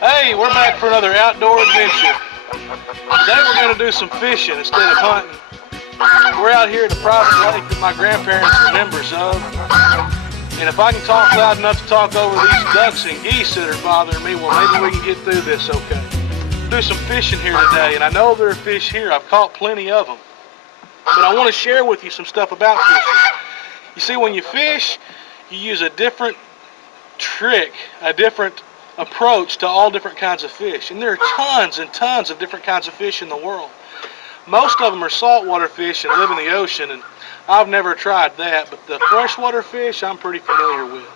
Hey, we're back for another outdoor adventure. Today we're going to do some fishing instead of hunting. We're out here at a private lake that my grandparents are members of. And if I can talk loud enough to talk over these ducks and geese that are bothering me, well, maybe we can get through this okay. Do some fishing here today, and I know there are fish here. I've caught plenty of them. But I want to share with you some stuff about fishing. You see, when you fish, you use a different trick, a different approach to all different kinds of fish. And there are tons and tons of different kinds of fish in the world. Most of them are saltwater fish and live in the ocean, and I've never tried that, but the freshwater fish I'm pretty familiar with.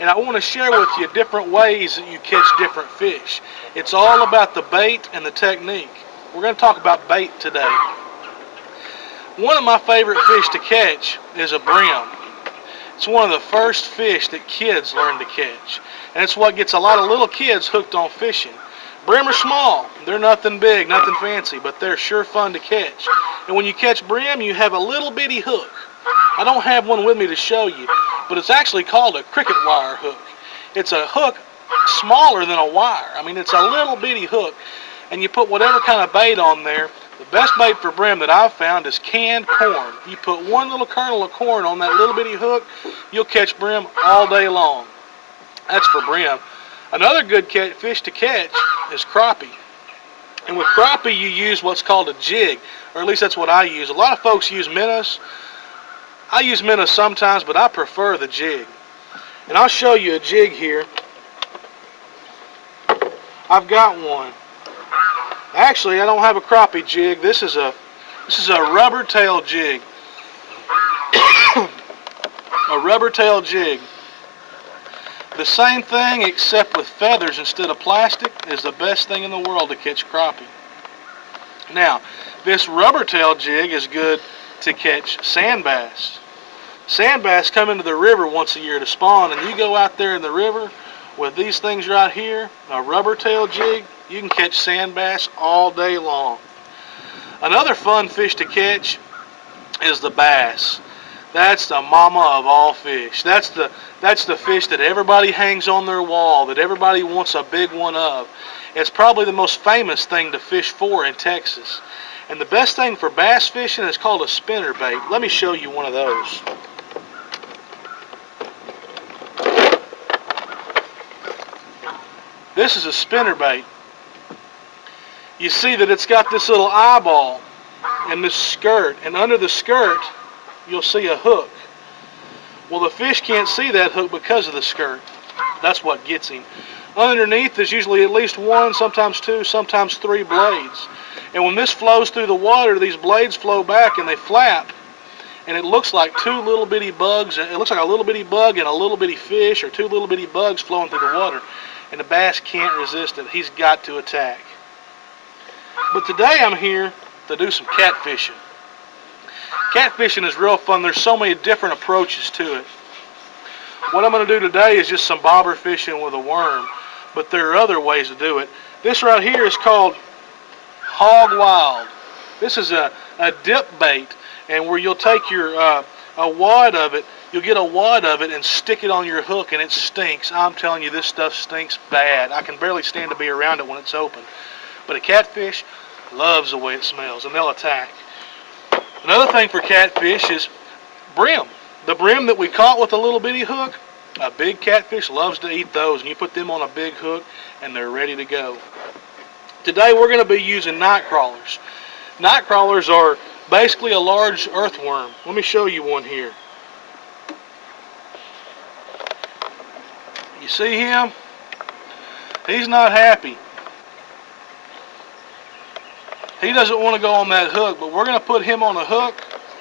And I want to share with you different ways that you catch different fish. It's all about the bait and the technique. We're going to talk about bait today. One of my favorite fish to catch is a brim. It's one of the first fish that kids learn to catch. And it's what gets a lot of little kids hooked on fishing. Brim are small. They're nothing big, nothing fancy, but they're sure fun to catch. And when you catch brim, you have a little bitty hook. I don't have one with me to show you, but it's actually called a cricket wire hook. It's a hook smaller than a wire. I mean, it's a little bitty hook. And you put whatever kind of bait on there. The best bait for brim that I've found is canned corn. You put one little kernel of corn on that little bitty hook, you'll catch brim all day long. That's for brim. Another good fish to catch is crappie. And with crappie, you use what's called a jig, or at least that's what I use. A lot of folks use minnows. I use minnows sometimes, but I prefer the jig. And I'll show you a jig here. I've got one. Actually, I don't have a crappie jig. This is a rubber tail jig. A rubber tail jig. The same thing, except with feathers instead of plastic, is the best thing in the world to catch crappie. Now, this rubber tail jig is good to catch sand bass. Sand bass come into the river once a year to spawn, and you go out there in the river with these things right here, a rubber tail jig, you can catch sand bass all day long. Another fun fish to catch is the bass. That's the mama of all fish. That's the fish that everybody hangs on their wall, that everybody wants a big one of. It's probably the most famous thing to fish for in Texas. And the best thing for bass fishing is called a spinner bait. Let me show you one of those. This is a spinner bait. You see that it's got this little eyeball and this skirt, and under the skirt you'll see a hook. Well, the fish can't see that hook because of the skirt. That's what gets him. Underneath there's usually at least one, sometimes two, sometimes three blades. And when this flows through the water, these blades flow back and they flap, and it looks like two little bitty bugs. It looks like a little bitty bug and a little bitty fish, or two little bitty bugs flowing through the water. And the bass can't resist it. He's got to attack. But today I'm here to do some catfishing. Catfishing is real fun. There's so many different approaches to it. What I'm going to do today is just some bobber fishing with a worm, but there are other ways to do it. This right here is called hog wild. This is a dip bait, and where you'll take your a wad of it, you'll get a wad of it and stick it on your hook, and it stinks. I'm telling you, this stuff stinks bad. I can barely stand to be around it when it's open. But a catfish loves the way it smells, and they'll attack. Another thing for catfish is brim. The brim that we caught with a little bitty hook, a big catfish loves to eat those, and you put them on a big hook and they're ready to go. Today we're going to be using night crawlers. Night crawlers are basically a large earthworm. Let me show you one here. You see him? He's not happy. He doesn't want to go on that hook, but we're going to put him on a hook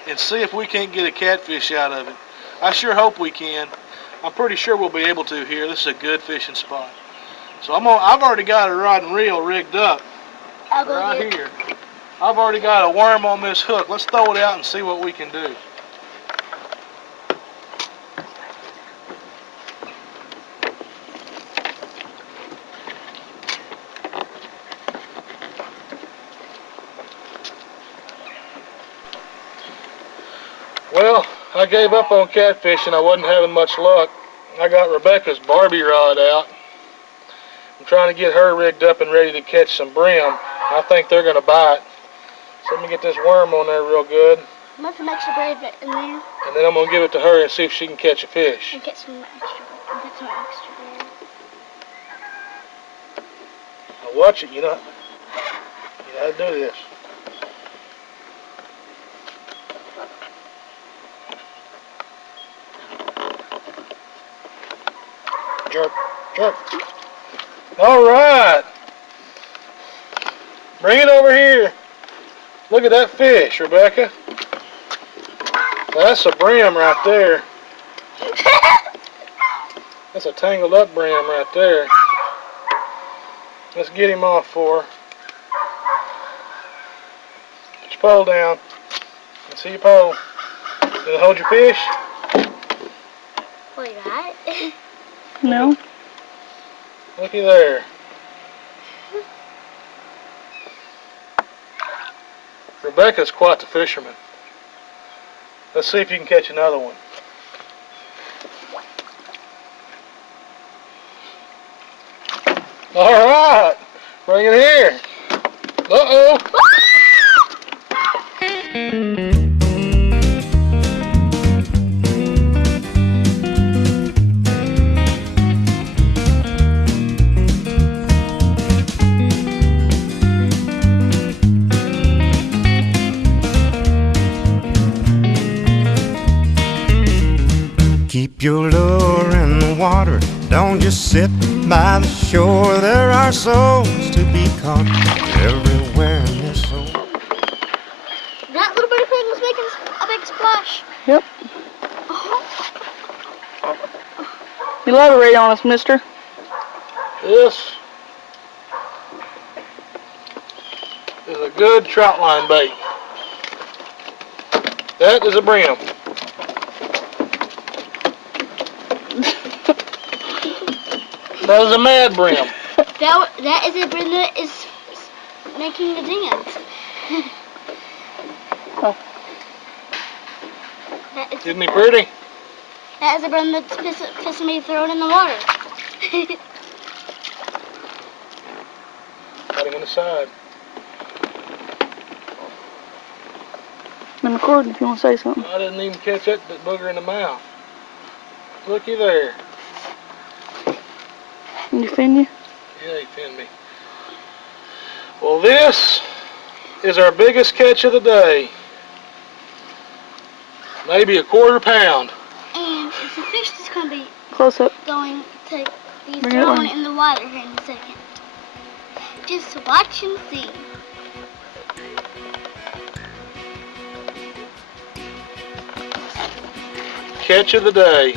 and see if we can't get a catfish out of it. I sure hope we can. I'm pretty sure we'll be able to here. This is a good fishing spot. So I've already got a rod and reel rigged up right here. I've already got a worm on this hook. Let's throw it out and see what we can do. Well, I gave up on catfishing. I wasn't having much luck. I got Rebecca's Barbie rod out. I'm trying to get her rigged up and ready to catch some brim. I think they're going to bite. So let me get this worm on there real good. I'm going to put some extra braid in there. And then I'm going to give it to her and see if she can catch a fish. And get some extra braid. Now watch it, you know how to do this. Jerk, jerk. All right. Bring it over here. Look at that fish, Rebecca. That's a brim right there. That's a tangled up brim right there. Let's get him off for her. Put your pole down. Let's see your pole. Did it hold your fish? Wait, right? No. Looky there. Rebecca's quite the fisherman. Let's see if you can catch another one. All right, bring it here. Uh-oh. Keep your lure in the water, don't just sit by the shore. There are souls to be caught everywhere in this soul. That little bitty thing was making a big splash. Yep. Elaborate on us, mister. This is a good trout line bait. That is a brim. That was a mad brim. That is a brim that is making a dance. Oh. Isn't he pretty? That is a brim that's pissing me to throw it in the water. Got him on the side. I'm recording if you want to say something. I didn't even catch that booger in the mouth. Looky there. Can you fin you? Yeah, he pinned me. Well, this is our biggest catch of the day. Maybe a quarter pound. And it's a fish that's going to be Close up. going to be Bring it thrown on. in the water here in a second. Just watch and see. Catch of the day.